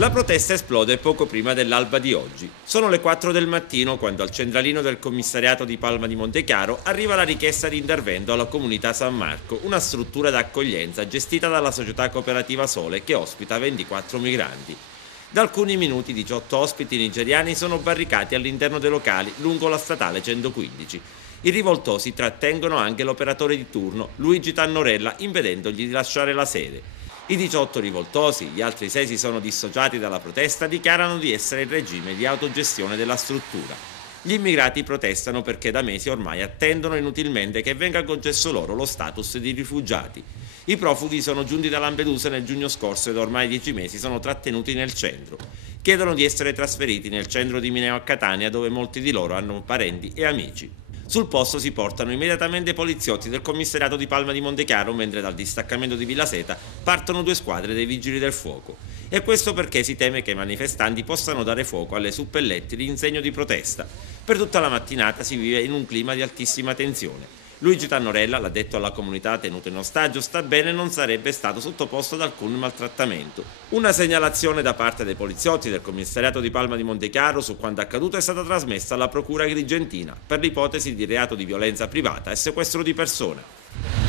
La protesta esplode poco prima dell'alba di oggi. Sono le 4 del mattino quando al centralino del commissariato di Palma di Montechiaro arriva la richiesta di intervento alla comunità San Marco, una struttura d'accoglienza gestita dalla società cooperativa Sole che ospita 24 migranti. Da alcuni minuti 18 ospiti nigeriani sono barricati all'interno dei locali lungo la statale 115. I rivoltosi trattengono anche l'operatore di turno, Luigi Tannorella, impedendogli di lasciare la sede. I 18 rivoltosi, gli altri 6 si sono dissociati dalla protesta, dichiarano di essere il regime di autogestione della struttura. Gli immigrati protestano perché da mesi ormai attendono inutilmente che venga concesso loro lo status di rifugiati. I profughi sono giunti da Lampedusa nel giugno scorso ed ormai 10 mesi sono trattenuti nel centro. Chiedono di essere trasferiti nel centro di Mineo a Catania, dove molti di loro hanno parenti e amici. Sul posto si portano immediatamente i poliziotti del commissariato di Palma di Montechiaro, mentre dal distaccamento di Villa Seta partono 2 squadre dei vigili del fuoco. E questo perché si teme che i manifestanti possano dare fuoco alle suppellettili in segno di protesta. Per tutta la mattinata si vive in un clima di altissima tensione. Luigi Tannorella, l'addetto alla comunità tenuto in ostaggio, sta bene e non sarebbe stato sottoposto ad alcun maltrattamento. Una segnalazione da parte dei poliziotti del commissariato di Palma di Montechiaro su quanto accaduto è stata trasmessa alla procura agrigentina per l'ipotesi di reato di violenza privata e sequestro di persona.